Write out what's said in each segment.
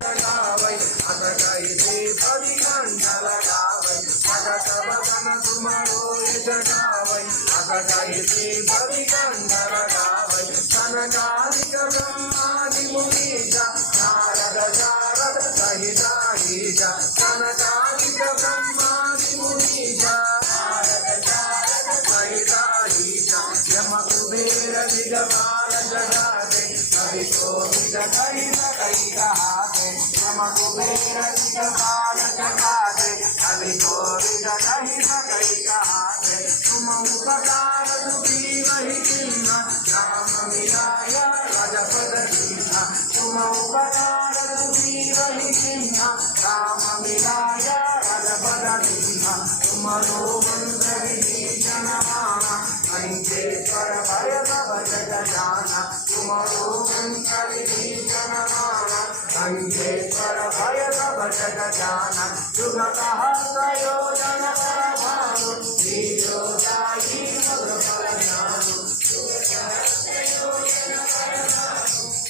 गावै अतकैसे भरी मंडल गावै भगत वदन तुम्हारो यश गावै अतकैसे भरी मंडल गावै सनकादिक ब्रह्मादि मुनीजा नारद शारद सहित ईशा सनकादिक ब्रह्मादि मुनीजा नारद शारद सहित ईशा यम कुबेर दिगपाल जगाते कवि कोविद कही कहाते यम कुबेर दिगपाल जगाते कवि कोविद कही कहाते तुम उपकार दुखी वही किन्ना राम मिलाय रजपद दीना तुम उपकार दुखी वही किन्ना राम मिलाय रजपद दीना तुमरो मंत्र विभीषण माना अंजेश्वर भय सब जग जाना तुमरो मंत्र विभीषण माना अंजेश्वर भय सब जग जाना जुग कहा प्रयोजन पर भानु दीजो दाई मग फल ज्ञानु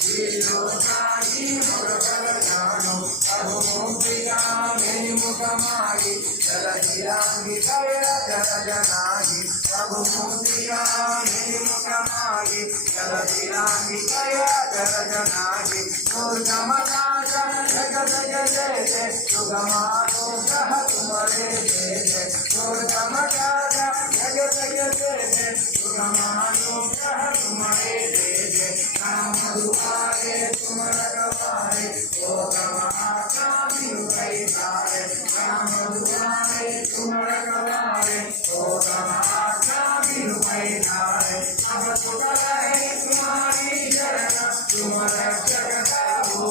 दीजो दाई मग फल ज्ञानु प्रभु मुक्तिया मेरी मुख मारी जल गिरांगी जय जल जनागी प्रभु मुक्तिया मेरी मुख मारी जल गिरांगी जय जल जनागी दुर्गम जगत जय जय सुगमानो सह तुम्हारे जय जय दुर्गम जगत जय जय सुगमानो सह तुम्हारे जय जय नाम दुआरे तुम रखवारे ओ महाकामी कई सारे नाम दुआरे तुम रखवारे ओ महाकामी कई सारे अब सुख रहे तुम्हारी शरण तुम रक्षक हो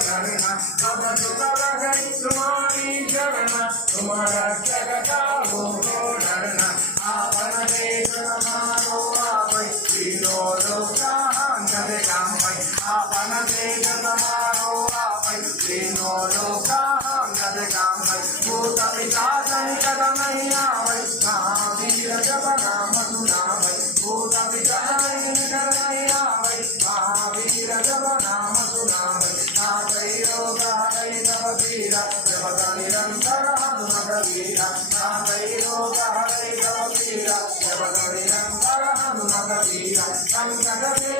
डरना अब सुख रहे तुम्हारी शरण तुम रक्षक हो डरना आपन देश हमारो आवै तीनों लोक अंगद गावै आपन देश हमारो आवै तीनों लोक अंगद गावै भूत पिशाच संकट नहीं आवै महावीर जब नाम सुनावै भूत पिशाच संकट नहीं आवै महावीर जब नाम सुनावै नाथै रोग हरै तव पीरा जपत निरंतर हनुमत वीरा नाथै रोग हरै तव पीरा जपत निरंतर हनुमत वीरा संकट ते